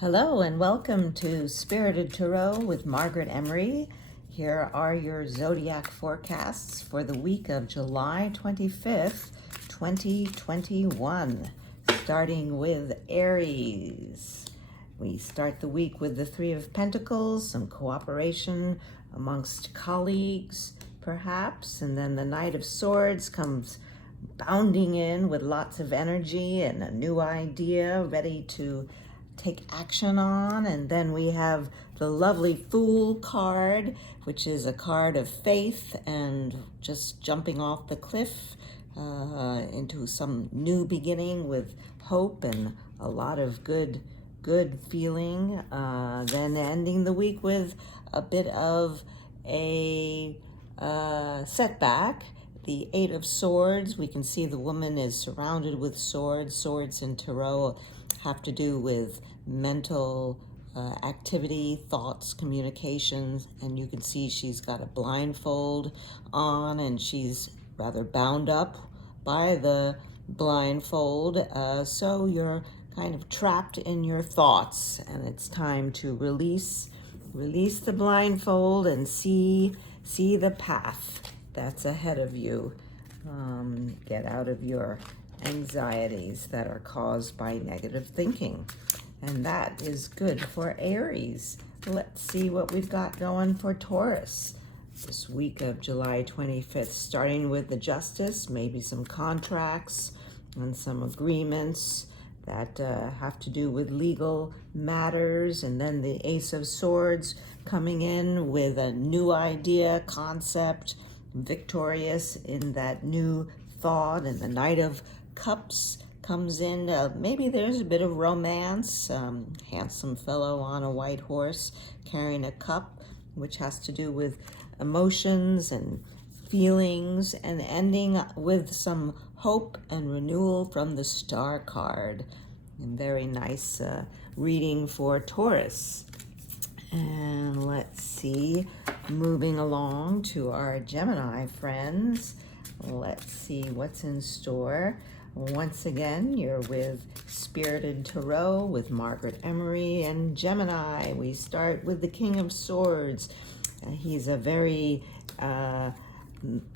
Hello and welcome to Spirited Tarot with Margaret Emory. Here are your zodiac forecasts for the week of July 25th, 2021. Starting with Aries. We start the week with the Three of Pentacles, some cooperation amongst colleagues, perhaps, and then the Knight of Swords comes bounding in with lots of energy and a new idea ready to take action on. And then we have the lovely Fool card, which is a card of faith and just jumping off the cliff into some new beginning with hope and a lot of good feeling. Then ending the week with a bit of a setback. The Eight of Swords, we can see the woman is surrounded with swords. Swords in tarot have to do with mental activity, thoughts, communications, and you can see she's got a blindfold on and she's rather bound up by the blindfold. So you're kind of trapped in your thoughts, and it's time to release the blindfold and see the path that's ahead of you. Get out of your anxieties that are caused by negative thinking. And that is good for Aries. Let's see what we've got going for Taurus this week of July 25th, starting with the Justice, maybe some contracts and some agreements that have to do with legal matters, and then the Ace of Swords coming in with a new idea, concept, victorious in that new thought, and the Knight of Cups comes in. Maybe there's a bit of romance, handsome fellow on a white horse carrying a cup, which has to do with emotions and feelings, and ending with some hope and renewal from the Star card. And very nice reading for Taurus. And let's see, moving along to our Gemini friends. Let's see what's in store. Once again, you're with Spirited Tarot with Margaret Emory and Gemini. We start with the King of Swords. He's a very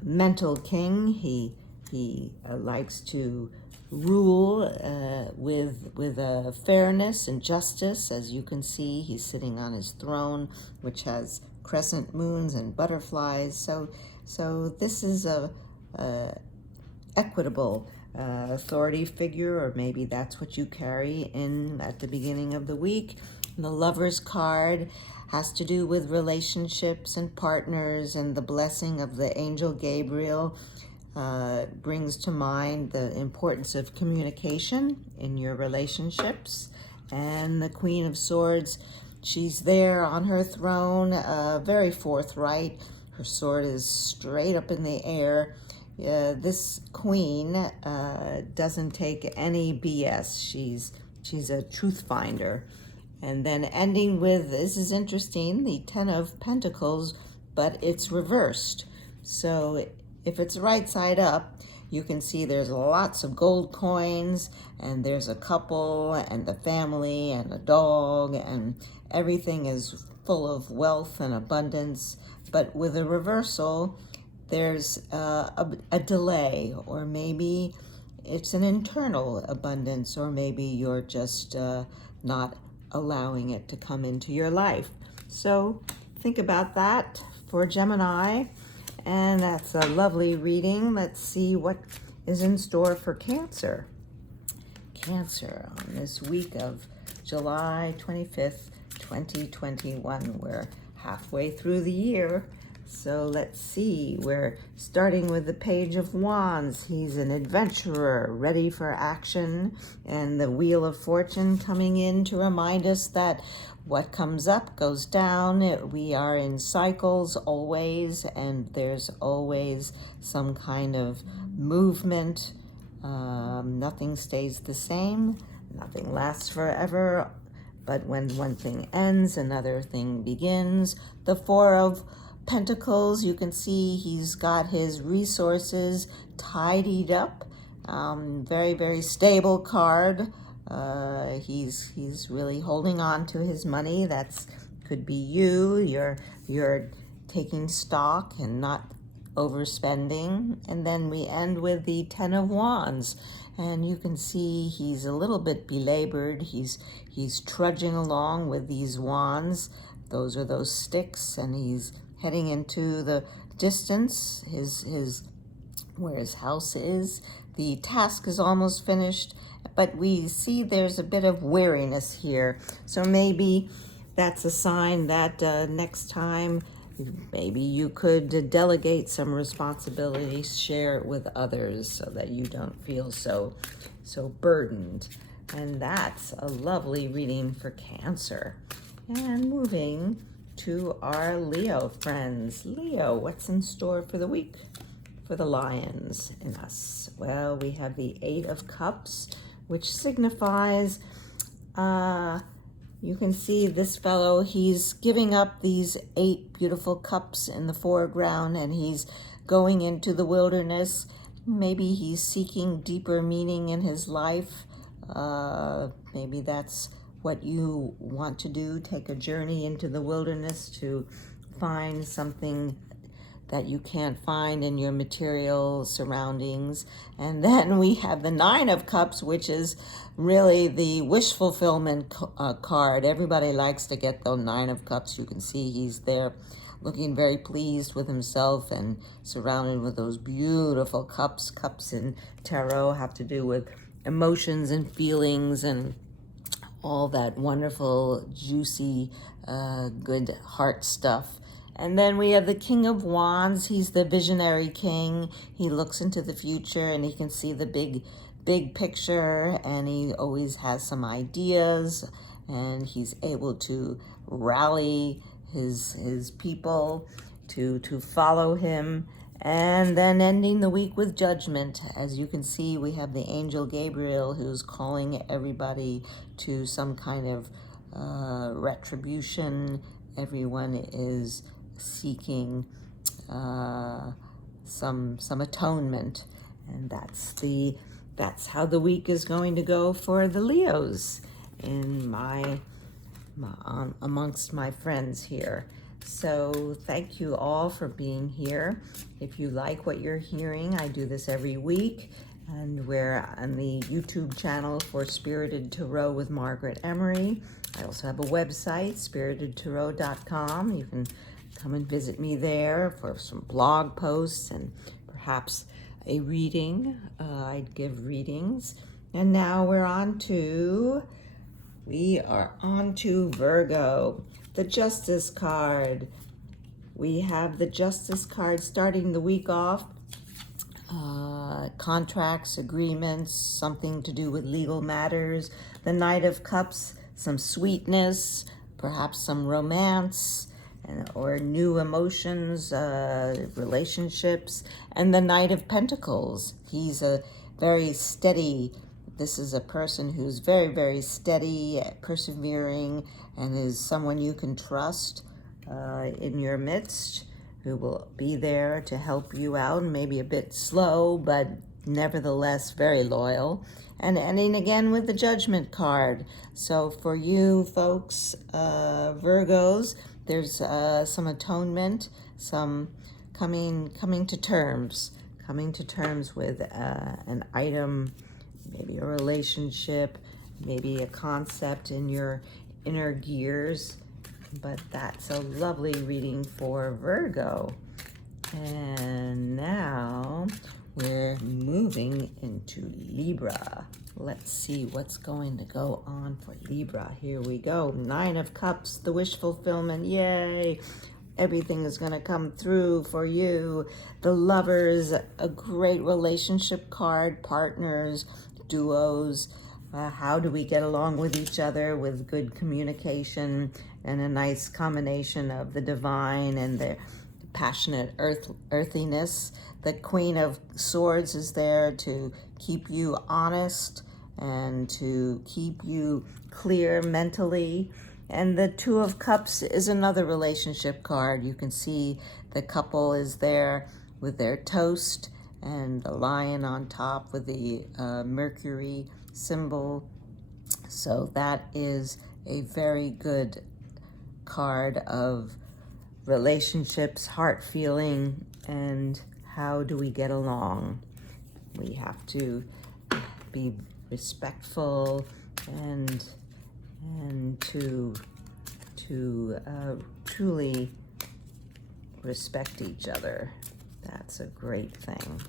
mental king. He likes to rule with fairness and justice. As you can see, he's sitting on his throne, which has crescent moons and butterflies. So this is a equitable authority figure, or maybe that's what you carry in at the beginning of the week. And the Lover's card has to do with relationships and partners, and the blessing of the angel Gabriel brings to mind the importance of communication in your relationships. And the Queen of Swords, she's there on her throne, very forthright. Her sword is straight up in the air. This queen doesn't take any BS. She's a truth finder. And then ending with, this is interesting, the Ten of Pentacles, but it's reversed. So if it's right side up, you can see there's lots of gold coins, and there's a couple, and the family, and a dog, and everything is full of wealth and abundance. But with a reversal, there's a delay, or maybe it's an internal abundance, or maybe you're just not allowing it to come into your life. So think about that for Gemini. And that's a lovely reading. Let's see what is in store for Cancer. Cancer on this week of July 25th, 2021. We're halfway through the year. So let's see, we're starting with the Page of Wands. He's an adventurer, ready for action, and the Wheel of Fortune coming in to remind us that what comes up goes down. We are in cycles always, and there's always some kind of movement. Nothing stays the same, nothing lasts forever, but when one thing ends, another thing begins. The Four of Pentacles, you can see he's got his resources tidied up. Very, very stable card. He's really holding on to his money. That's could be you. You're taking stock and not overspending. And then we end with the Ten of Wands. And you can see he's a little bit belabored. He's trudging along with these wands. Those are those sticks, and he's heading into the distance, his where his house is. The task is almost finished, but we see there's a bit of weariness here. So maybe that's a sign that next time maybe you could delegate some responsibilities, share it with others so that you don't feel so burdened. And that's a lovely reading for Cancer. And moving to our Leo friends. Leo, what's in store for the week for the lions in us? Well, we have the Eight of Cups, which signifies you can see this fellow, he's giving up these 8 beautiful cups in the foreground, and he's going into the wilderness. Maybe he's seeking deeper meaning in his life. Maybe that's what you want to do, take a journey into the wilderness to find something that you can't find in your material surroundings. And then we have the Nine of Cups, which is really the wish fulfillment card. Everybody likes to get the Nine of Cups. You can see he's there looking very pleased with himself and surrounded with those beautiful cups. Cups in tarot have to do with emotions and feelings and all that wonderful, juicy, good heart stuff. And then we have the King of Wands. He's the visionary king. He looks into the future and he can see the big picture, and he always has some ideas, and he's able to rally his people to follow him. And then ending the week with Judgment. As you can see, we have the angel Gabriel, who's calling everybody to some kind of retribution. Everyone is seeking some atonement, and that's how the week is going to go for the Leos in amongst my friends here. So thank you all for being here. If you like what you're hearing, I do this every week, and we're on the YouTube channel for Spirited Tarot with Margaret Emory. I also have a website, spiritedtarot.com. You can come and visit me there for some blog posts and perhaps a reading. I give readings. And now we are on to Virgo, the Justice card. We have the Justice card starting the week off. Contracts, agreements, something to do with legal matters. The Knight of Cups, some sweetness, perhaps some romance, or new emotions, relationships. And the Knight of Pentacles, he's a very steady, this is a person who's very, very steady, persevering, and is someone you can trust in your midst, who will be there to help you out, maybe a bit slow, but nevertheless very loyal. And ending again with the Judgment card. So for you folks, Virgos, there's some atonement, some coming to terms with an item, maybe a relationship, maybe a concept in your inner gears. But that's a lovely reading for Virgo. And now we're moving into Libra. Let's see what's going to go on for Libra. Here we go. Nine of Cups, the wish fulfillment. Yay! Everything is going to come through for you. The Lovers, a great relationship card, partners, duos. How do we get along with each other with good communication and a nice combination of the divine and the passionate earthiness. The Queen of Swords is there to keep you honest and to keep you clear mentally. And the Two of Cups is another relationship card. You can see the couple is there with their toast and the lion on top with the Mercury symbol. So that is a very good card of relationships, heart feeling, and how do we get along. We have to be respectful and to truly respect each other. That's a great thing.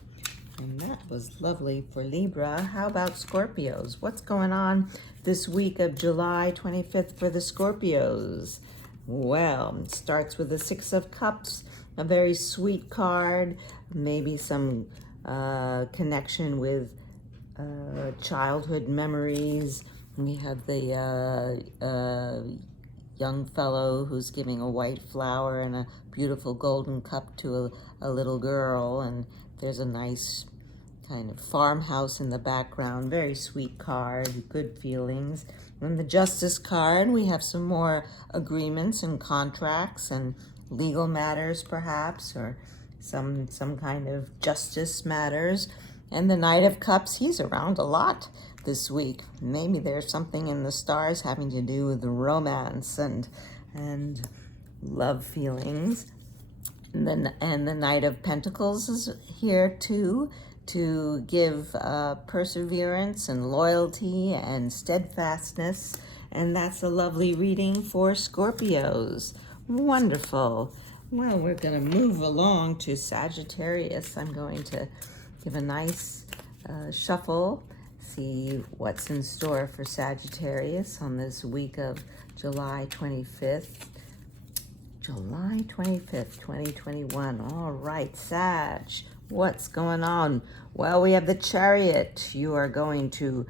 And that was lovely for Libra. How about Scorpios? What's going on this week of July 25th for the Scorpios? Well, it starts with the Six of Cups, a very sweet card, maybe some connection with childhood memories. We have the young fellow who's giving a white flower and a beautiful golden cup to a little girl, and there's a nice kind of farmhouse in the background. Very sweet card, good feelings. And the Justice card, we have some more agreements and contracts and legal matters perhaps, or some kind of justice matters. And the Knight of Cups, he's around a lot this week. Maybe there's something in the stars having to do with romance and love feelings. And the Knight of Pentacles is here too, to give perseverance and loyalty and steadfastness. And that's a lovely reading for Scorpios. Wonderful. Well, we're going to move along to Sagittarius. I'm going to give a nice shuffle, see what's in store for Sagittarius on this week of July 25th. July 25th, 2021. All right, Sag, what's going on? Well, we have the Chariot. You are going to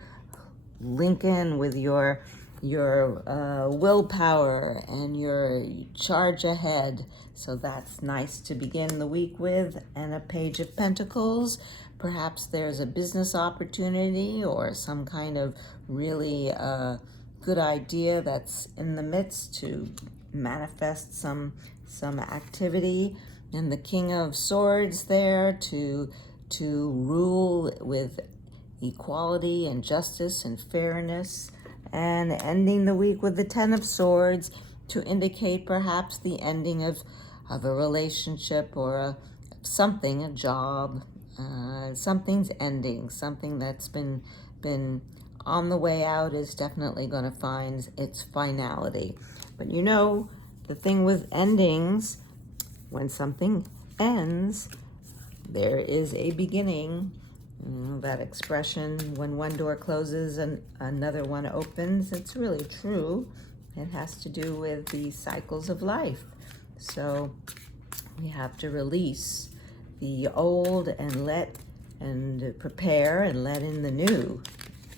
link in with your willpower and your charge ahead. So that's nice to begin the week with. And a Page of Pentacles. Perhaps there's a business opportunity or some kind of really good idea that's in the midst to manifest some activity. And the King of Swords there to rule with equality and justice and fairness. And ending the week with the Ten of Swords to indicate perhaps the ending of a relationship or a job. Something's ending. Something that's been on the way out is definitely going to find its finality. But you know, the thing with endings, when something ends, there is a beginning. You know, that expression, when one door closes and another one opens, it's really true. It has to do with the cycles of life. So we have to release the old and prepare and let in the new.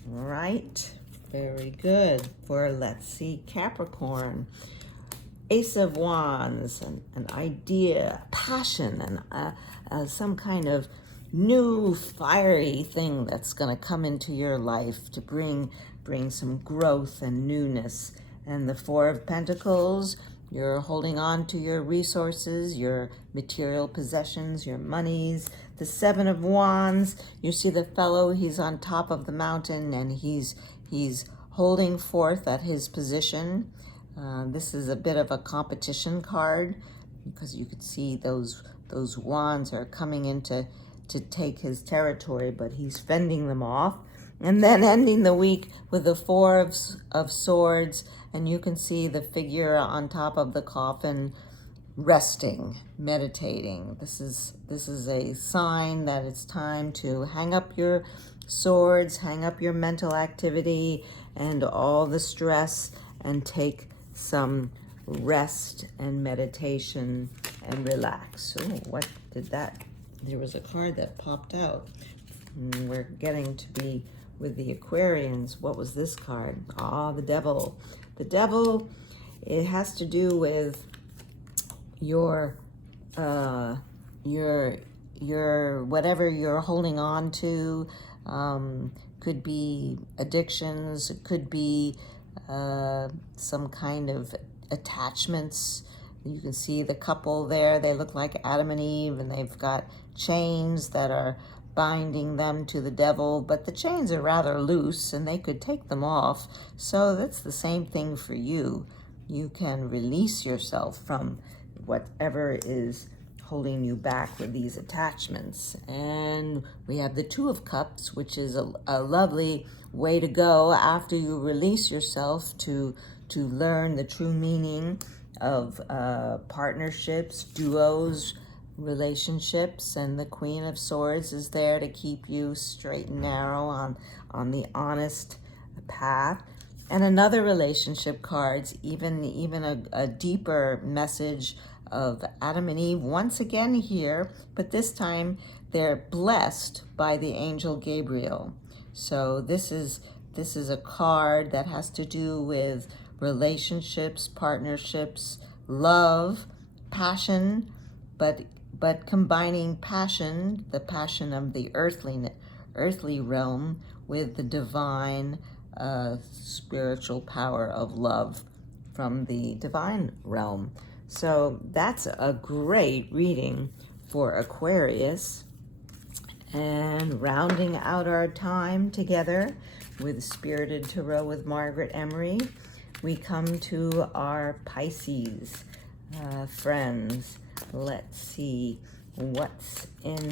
All right, very good. For, let's see, Capricorn. Ace of Wands, an idea, passion, and some kind of new fiery thing that's going to come into your life to bring some growth and newness. And the Four of Pentacles, you're holding on to your resources, your material possessions, your monies. The Seven of Wands, you see the fellow, he's on top of the mountain and he's holding forth at his position. This is a bit of a competition card because you could see those wands are coming in to take his territory, but he's fending them off. And then ending the week with the Four of Swords, and you can see the figure on top of the coffin resting, meditating. This is a sign that it's time to hang up your swords, hang up your mental activity and all the stress, and take some rest and meditation and relax. Oh, what did that? There was a card that popped out. We're getting to be with the Aquarians. What was this card? Ah, the Devil. The Devil, it has to do with your whatever you're holding on to. Could be addictions, it could be some kind of attachments. You can see the couple there, they look like Adam and Eve, and they've got chains that are binding them to the devil, but the chains are rather loose and they could take them off. So that's the same thing for you. You can release yourself from whatever is holding you back with these attachments. And we have the Two of Cups, which is a lovely way to go after you release yourself to learn the true meaning of partnerships, duos, relationships. And the Queen of Swords is there to keep you straight and narrow on the honest path. And another relationship cards, even a deeper message of Adam and Eve once again here, but this time they're blessed by the angel Gabriel. So this is a card that has to do with relationships, partnerships, love, passion, but combining passion, the passion of the earthly realm, with the divine spiritual power of love from the divine realm. So that's a great reading for Aquarius. And rounding out our time together with Spirited Tarot with Margaret Emory, we come to our Pisces friends. Let's see what's in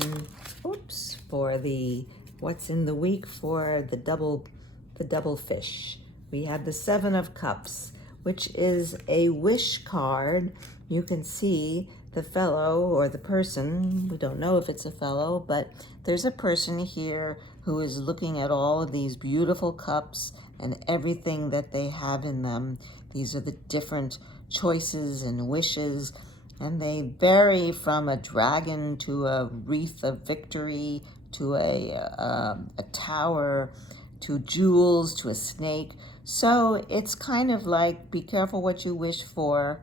the week for the double fish. We have the Seven of Cups, which is a wish card. You can see the fellow or the person, we don't know if it's a fellow, but there's a person here who is looking at all of these beautiful cups and everything that they have in them. These are the different choices and wishes, and they vary from a dragon to a wreath of victory to a tower to jewels to a snake. So it's kind of like, be careful what you wish for,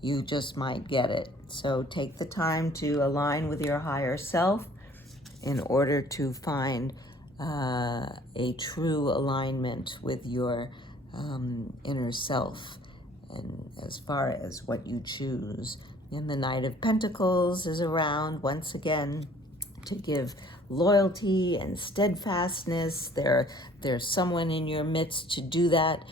you just might get it. So take the time to align with your higher self in order to find a true alignment with your inner self, and as far as what you choose. And the Knight of Pentacles is around once again to give loyalty and steadfastness. There's someone in your midst to do that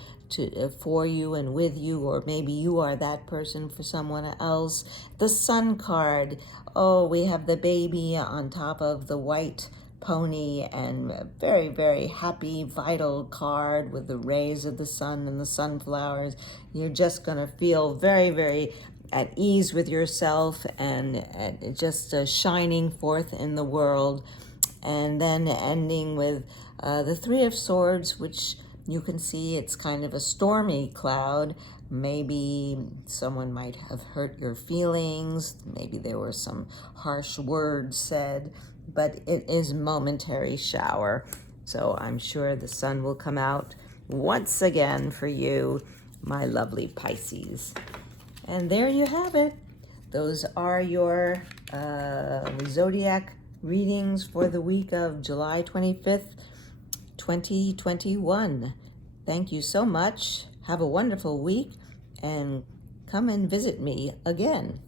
for you and with you, or maybe you are that person for someone else. The Sun card, we have the baby on top of the white pony, and a very, very happy, vital card with the rays of the sun and the sunflowers. You're just going to feel very, very at ease with yourself and just shining forth in the world. And then ending with the Three of Swords, which you can see it's kind of a stormy cloud. Maybe someone might have hurt your feelings. Maybe there were some harsh words said, but it is momentary shower. So I'm sure the sun will come out once again for you, my lovely Pisces. And there you have it. Those are your Zodiac readings for the week of July 25th, 2021. Thank you so much. Have a wonderful week and come and visit me again.